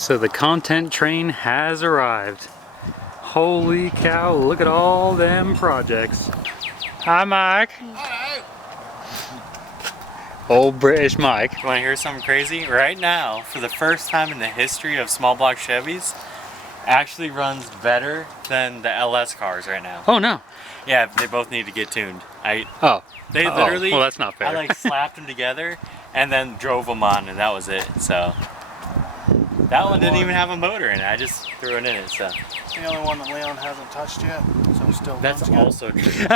So the content train has arrived. Holy cow, look at all them projects. Hi, Mike. Hello. Old British Mike. You want to hear something crazy? Right now, for the first time in the history of small block Chevys, actually runs better than the LS cars right now. Oh no. Yeah, they both need to get tuned. They Oh. literally, Well, that's not fair. I like slapped them together and then drove them on, and that was it. So that one didn't even have a motor in it. I just threw it in it. So The only one that Leon hasn't touched yet, so it still that's runs also good. true.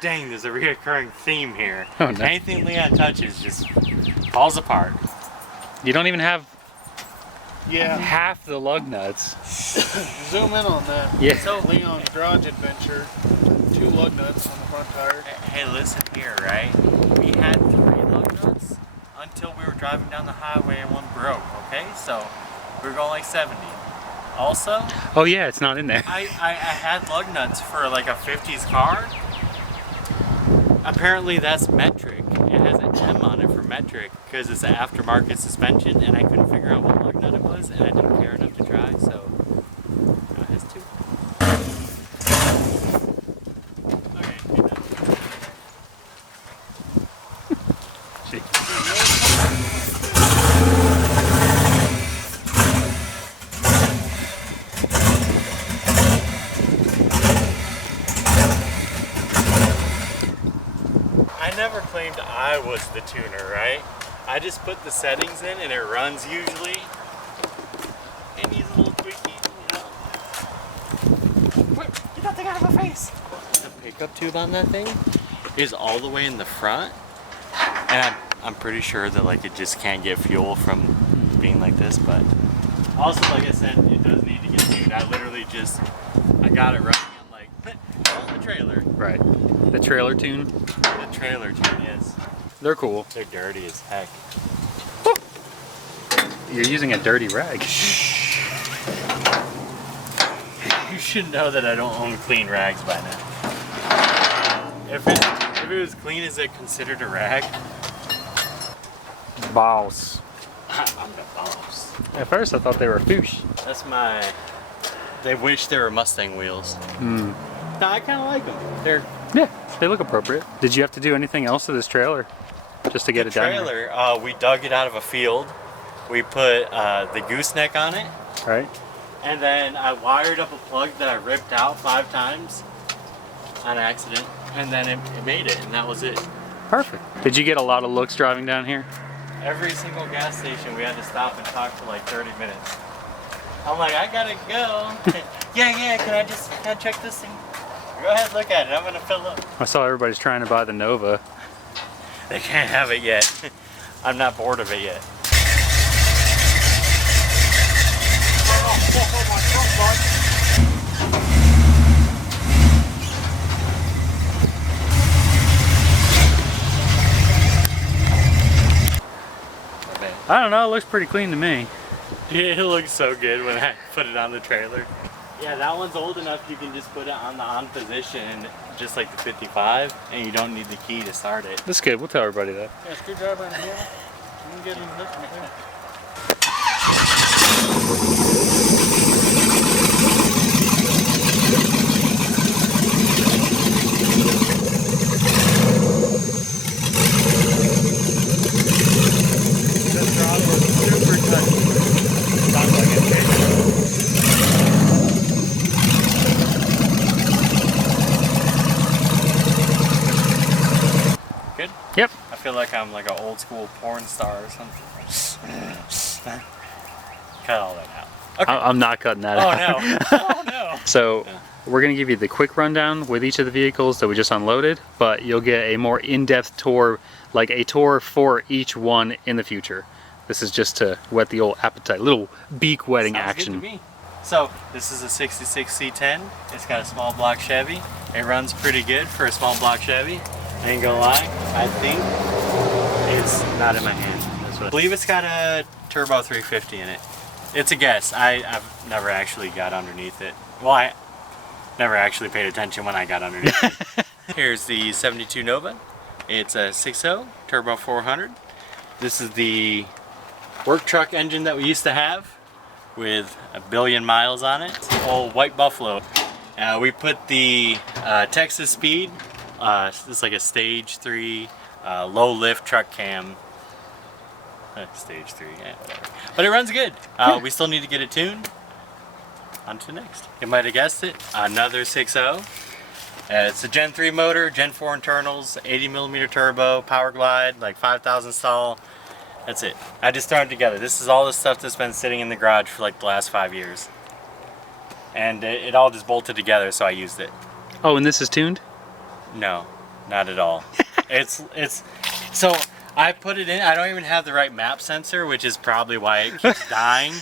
Dang, there's a reoccurring theme here. Oh, no. Anything Leon touches just falls apart. You don't even have Yeah, half the lug nuts. zoom in on that. Yeah. So Leon's garage adventure, 2 lug nuts on the front tire. Hey, listen here, right? We had 3 lug nuts until we were driving down the highway and one broke, okay? So we were going like 70. Also, Oh yeah, it's not in there. I had lug nuts for like a 50s car. Apparently that's metric. It has an M on it for metric because it's an aftermarket suspension, and I couldn't figure out what lug nut it was, and I didn't care enough to try, so it has 2. Okay, be done. I never claimed I was the tuner, right? I just put the settings in and it runs usually. It needs a little tweaking, you know. Quick, get that thing out of my face! The pickup tube on that thing is all the way in the front. And I'm pretty sure that like it just can't get fuel from being like this, but also like I said, it does need to get tuned. I literally I got it running. I'm like, on the trailer. Right. The trailer tune. The trailer tune, yes. They're cool. They're dirty as heck. You're using a dirty rag. You should know that I don't own clean rags by now. If it was clean, is it considered a rag? Boss. I'm the boss. At first I thought they were foosh. That's my... They wish they were Mustang wheels. Hmm. No, I kind of like them. They're... Yeah, they look appropriate. Did you have to do anything else to this trailer? Just to get The it down here? trailer, we dug it out of a field. We put the gooseneck on it. Right? And then I wired up a plug that I ripped out 5 times on accident. And then it made it, and that was it. Perfect. Did you get a lot of looks driving down here? Every single gas station we had to stop and talk for like 30 minutes. I'm like, I gotta go. yeah, can I check this thing? Go ahead, look at it. I'm gonna fill up. I saw everybody's trying to buy the Nova. They can't have it yet. I'm not bored of it yet. I don't know, it looks pretty clean to me. It looks so good when I put it on the trailer. Yeah, that one's old enough you can just put it on the on position, just like the 55, and you don't need the key to start it. That's good, we'll tell everybody that. Yeah, screwdriver in here. You can get in this one too. The throttle is super touchy. Sounds like it's shaking. Good? Yep. I feel like I'm like an old school porn star or something. Cut all that out. Okay. I'm not cutting that out. Oh no. Oh no. So we're going to give you the quick rundown with each of the vehicles that we just unloaded, but you'll get a more in-depth tour, like a tour for each one in the future. This is just to whet the old appetite, little beak wetting Sounds action. good to me. So this is a 66 C10. It's got a small block Chevy. It runs pretty good for a small block Chevy. I ain't gonna lie, I think it's not in my hand. I believe it's got a turbo 350 in it. It's a guess. I've never actually got underneath it. Well, I never actually paid attention when I got underneath it. Here's the 72 Nova. It's a 6.0 turbo 400. This is the work truck engine that we used to have. with 1 billion miles on it. Old White Buffalo. We put the Texas Speed. This is like a stage 3 low lift truck cam. Stage 3, yeah, whatever. But it runs good. We still need to get it tuned. On to the next. You might have guessed it. Another 6.0. It's a Gen 3 motor, Gen 4 internals, 80mm turbo, power glide, like 5,000 stall. That's it. I just thrown it together. This is all the stuff that's been sitting in the garage for like the last 5 years. And it all just bolted together, so I used it. Oh, and this is tuned? No, not at all. So I put it in. I don't even have the right map sensor, which is probably why it keeps dying.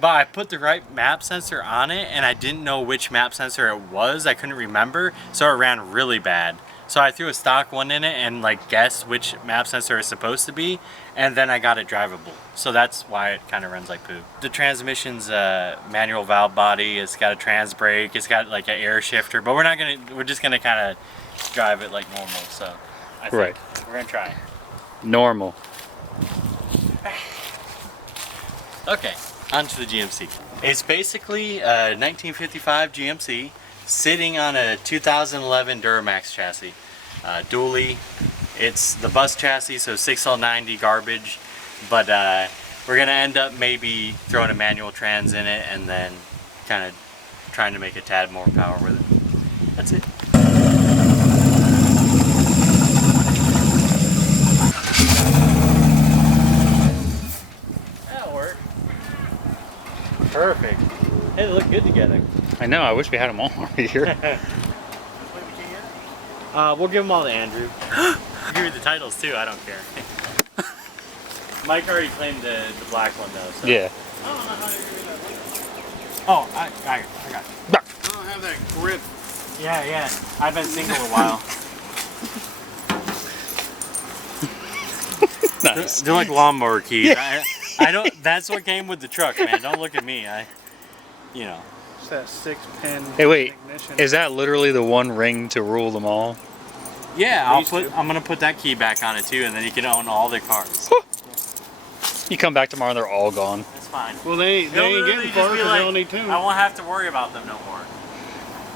But I put the right map sensor on it, and I didn't know which map sensor it was. I couldn't remember, so it ran really bad. So I threw a stock one in it and like guessed which map sensor it's supposed to be, and then I got it drivable. So that's why it kind of runs like poo. The transmission's a manual valve body. It's got a trans brake. It's got like an air shifter, but we're just gonna kind of drive it like normal. So I think we're gonna try. Normal. Okay. Onto the GMC. It's basically a 1955 GMC sitting on a 2011 Duramax chassis. Dually. It's the bus chassis, so 6L90 garbage, but we're gonna end up maybe throwing a manual trans in it and then kind of trying to make a tad more power with it. That's it. Perfect. Hey, they look good together. I know, I wish we had them all over here. We'll give them all to Andrew. I'll give you the titles too, I don't care. Mike already claimed the black one though. So. Yeah. I don't know how to do that. Oh, I got it. I don't have that grip. Yeah. I've been single a while. Nice. They're like lawnmower keys. Yeah. I don't. That's what came with the truck, man. Don't look at me. You know. It's that 6-pin Hey, wait. ignition. Is that literally the one ring to rule them all? Yeah, I'm gonna put that key back on it too, and then you can own all their cars. You come back tomorrow and they're all gone. That's fine. Well, they ain't getting far because they don't need tuned. I won't have to worry about them no more.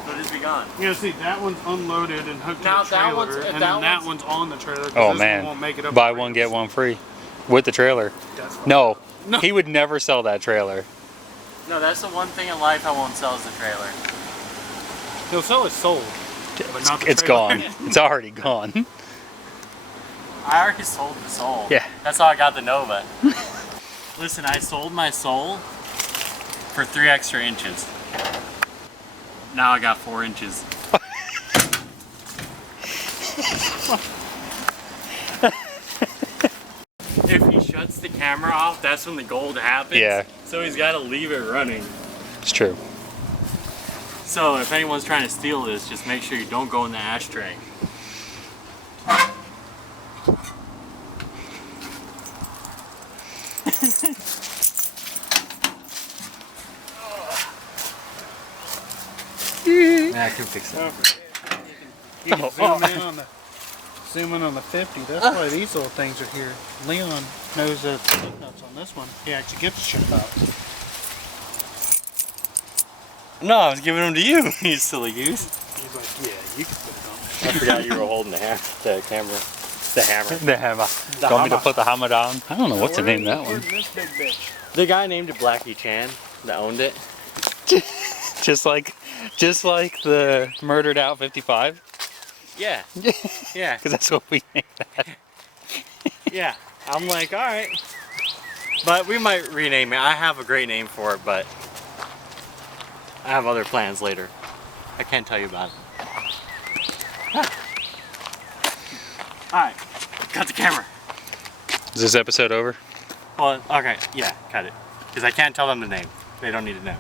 They'll just be gone. You know, see, that one's unloaded and hooked Now, to the that trailer, one's- if and that then that one's- one's on the trailer. Oh this man. one won't make it up Buy the one, ramps. get one free. With the trailer. That's fine. No. No. He would never sell that trailer. No, that's the one thing in life I won't sell is the trailer. He'll sell his soul. But not the It's trailer. gone. It's already gone. I already sold the soul. Yeah. That's how I got the Nova. Listen, I sold my soul for 3 extra inches. Now I got 4 inches. If he shuts the camera off, that's when the gold happens. Yeah. So he's got to leave it running. It's true. So if anyone's trying to steal this, just make sure you don't go in the ashtray. Yeah, I can fix it. You can zoom in on the 50. That's why these little things are here. Leon knows the lug nuts on this one. He actually gets to ship out. No, I was giving them to you, you silly goose. He's like, yeah, you can put it on. I forgot you were holding the camera. The hammer. The hammer. Do you want me to put the hammer down? I don't know what to name that one. This big bitch. The guy named it Blackie Chan that owned it. Just like the murdered out 55. Yeah. Yeah. Because that's what we named that. Yeah. I'm like, all right. But we might rename it. I have a great name for it, but I have other plans later. I can't tell you about it. Alright, cut the camera. Is this episode over? Well, okay, yeah, cut it. Because I can't tell them the name. They don't need to know.